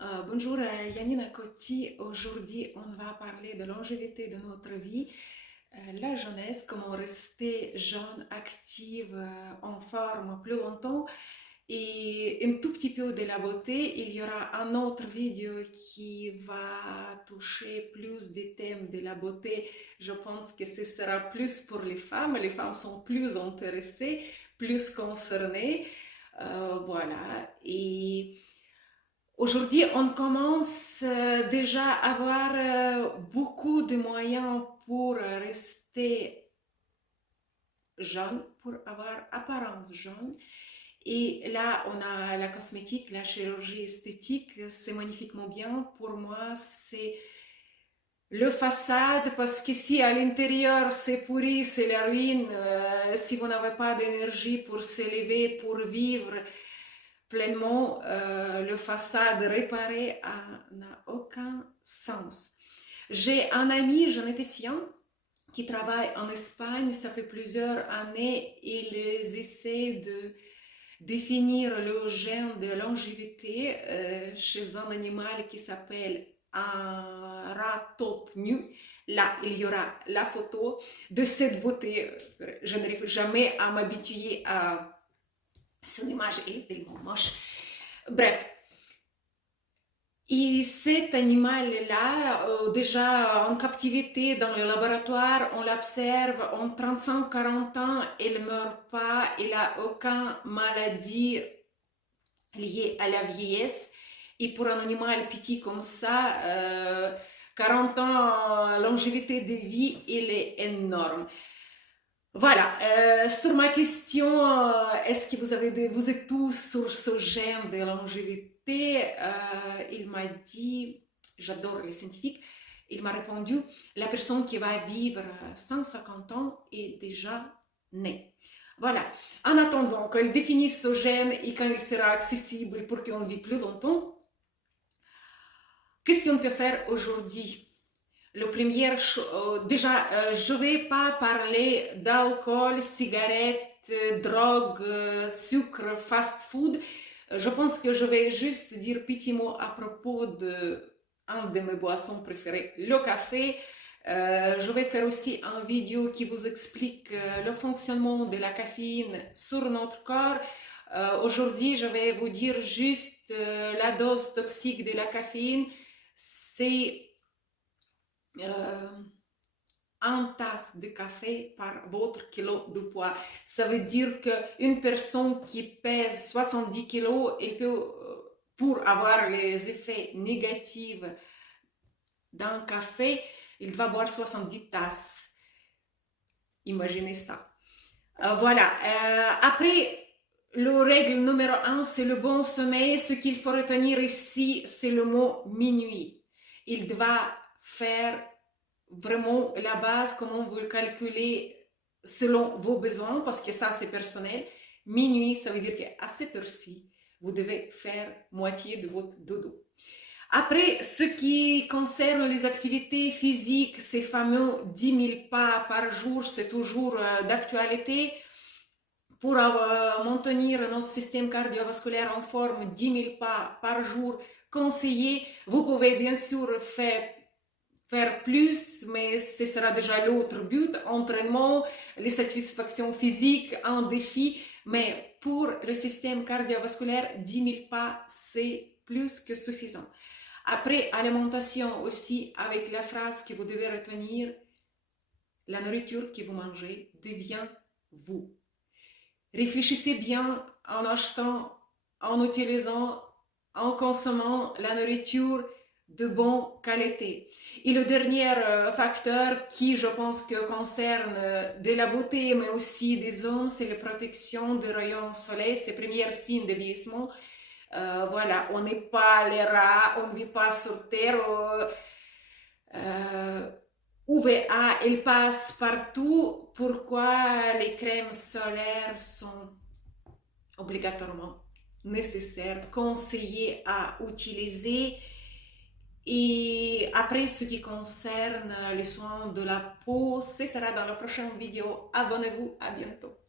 Bonjour, Yanina Coty. Aujourd'hui, on va parler de longévité de notre vie, la jeunesse, comment rester jeune, active, en forme plus longtemps et un tout petit peu de la beauté. Il y aura un autre vidéo qui va toucher plus des thèmes de la beauté. Je pense que ce sera plus pour les femmes. Les femmes sont plus intéressées, plus concernées. Voilà. Et aujourd'hui, on commence déjà à avoir beaucoup de moyens pour rester jeune, pour avoir apparence jeune. Et là, on a la cosmétique, la chirurgie esthétique, c'est magnifiquement bien. Pour moi, c'est le façade, parce que si à l'intérieur c'est pourri, c'est la ruine, si vous n'avez pas d'énergie pour s'élever, pour vivre pleinement, le façade réparé n'a aucun sens. J'ai un ami généticien qui travaille en Espagne, ça fait plusieurs années, il essaie de définir le gène de longévité chez un animal qui s'appelle un rat top nu. Là, il y aura la photo de cette beauté. Je n'arrive jamais à m'habituer à son image, elle est tellement moche. Bref, et cet animal-là, déjà en captivité dans le laboratoire, on l'observe en 35-40 ans, il ne meurt pas, il n'a aucune maladie liée à la vieillesse. Et pour un animal petit comme ça, 40 ans, longévité de vie, il est énorme. Voilà, sur ma question, est-ce que vous êtes tous sur ce gène de longévité? Il m'a dit, j'adore les scientifiques, il m'a répondu, la personne qui va vivre 150 ans est déjà née. Voilà, en attendant qu'elle définisse ce gène et quand il sera accessible pour qu'on vive plus longtemps, qu'est-ce qu'on peut faire aujourd'hui? Le premier, déjà, je ne vais pas parler d'alcool, cigarettes, drogue, sucre, fast food. Je pense que je vais juste dire petit mot à propos de un de mes boissons préférées, le café. Je vais faire aussi une vidéo qui vous explique le fonctionnement de la caféine sur notre corps. Aujourd'hui, je vais vous dire juste la dose toxique de la caféine. C'est un tasse de café par votre kilo de poids. Ça veut dire qu'une personne qui pèse 70 kilos, elle peut, pour avoir les effets négatifs d'un café, il va boire 70 tasses. Imaginez ça. Voilà. Après, la règle numéro 1, c'est le bon sommeil. Ce qu'il faut retenir ici, c'est le mot minuit. Il doit faire vraiment la base, comment vous le calculez selon vos besoins, parce que ça, c'est personnel. Minuit, ça veut dire qu'à cette heure-ci, vous devez faire moitié de votre dodo. Après, ce qui concerne les activités physiques, ces fameux 10 000 pas par jour, c'est toujours d'actualité. Pour maintenir notre système cardiovasculaire en forme, 10 000 pas par jour conseillé. Vous pouvez bien sûr faire plus, mais ce sera déjà l'autre but, entraînement, les satisfactions physiques, un défi. Mais pour le système cardiovasculaire, 10 000 pas, c'est plus que suffisant. Après, alimentation aussi, avec la phrase que vous devez retenir, la nourriture que vous mangez devient vous. Réfléchissez bien en achetant, en utilisant, en consommant la nourriture de bonne qualité. Et le dernier facteur qui, je pense, que concerne de la beauté, mais aussi des hommes, c'est la protection des rayons soleil. C'est le premier signe de vieillissement. Voilà, on n'est pas les rats, on ne vit pas sur Terre. UVA, elle passe partout. Pourquoi les crèmes solaires sont obligatoirement nécessaires, conseillées à utiliser? Et après, ce qui concerne les soins de la peau, ce sera dans la prochaine vidéo. Abonnez-vous, à bientôt.